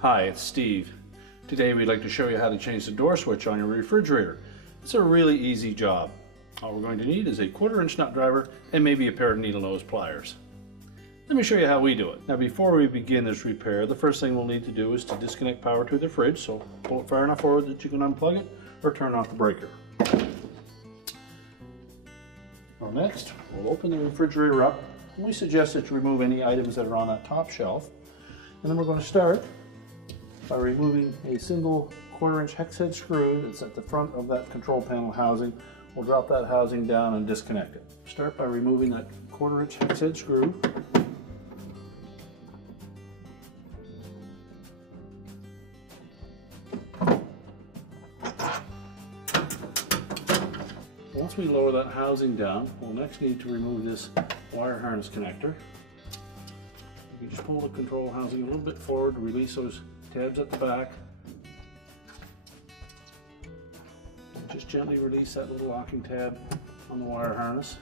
Hi, it's Steve. Today we'd like to show you how to change the door switch on your refrigerator. It's a really easy job. All we're going to need is a 1/4-inch nut driver and maybe a pair of needle nose pliers. Let me show you how we do it. Now before we begin this repair, the first thing we'll need to do is to disconnect power to the fridge, so pull it far enough forward that you can unplug it or turn off the breaker. Well, next, we'll open the refrigerator up, and we suggest that you remove any items that are on that top shelf. And then we're going to start by removing a single 1/4-inch hex head screw that's at the front of that control panel housing. We'll drop that housing down and disconnect it. Start by removing that 1/4-inch hex head screw. Once we lower that housing down, we'll next need to remove this wire harness connector. You just pull the control housing a little bit forward to release those tabs at the back. Just gently release that little locking tab on the wire harness.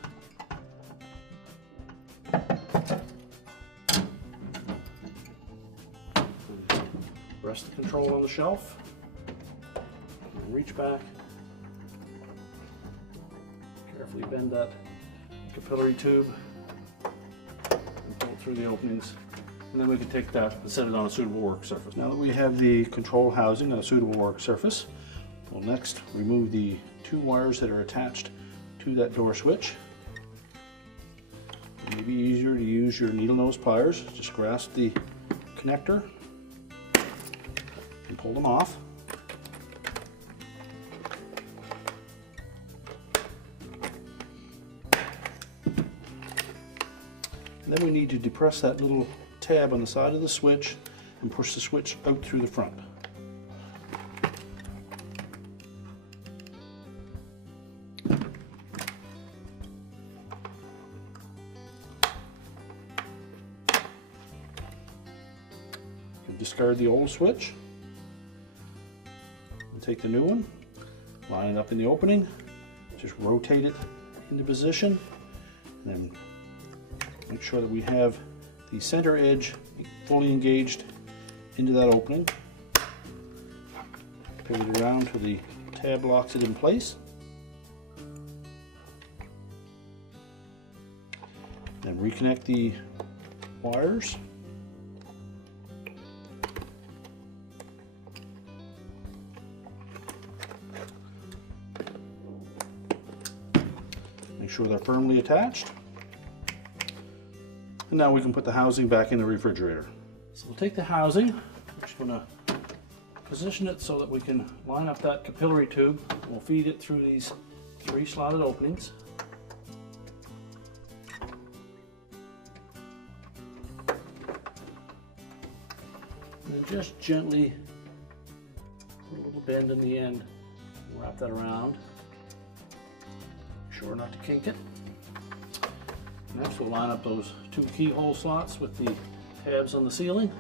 Rest the control on the shelf. And reach back. Carefully bend that capillary tube and pull it through the openings. And then we can take that and set it on a suitable work surface. Now that we have the control housing on a suitable work surface, we'll next remove the 2 wires that are attached to that door switch. It may be easier to use your needle nose pliers. Just grasp the connector and pull them off. And then we need to depress that little tab on the side of the switch and push the switch out through the front. Discard the old switch and take the new one, line it up in the opening, just rotate it into position, and then make sure that we have the center edge fully engaged into that opening. Pivot it around till the tab locks it in place. Then reconnect the wires. Make sure they're firmly attached. And now we can put the housing back in the refrigerator. So we'll take the housing, we're just going to position it so that we can line up that capillary tube. We'll feed it through these 3 slotted openings. And then just gently put a little bend in the end, wrap that around. Make sure not to kink it. Next we'll line up those 2 keyhole slots with the tabs on the ceiling.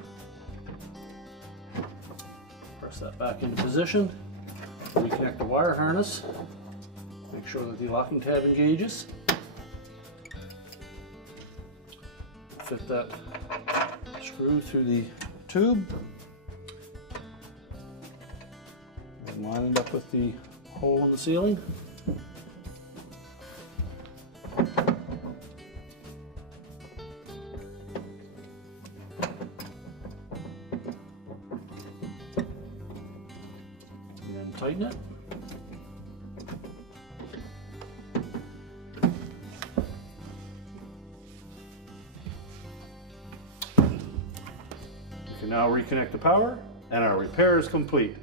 Press that back into position. Reconnect the wire harness. Make sure that the locking tab engages. Fit that screw through the tube. And line it up with the hole in the ceiling. Tighten it. We can now reconnect the power, and our repair is complete.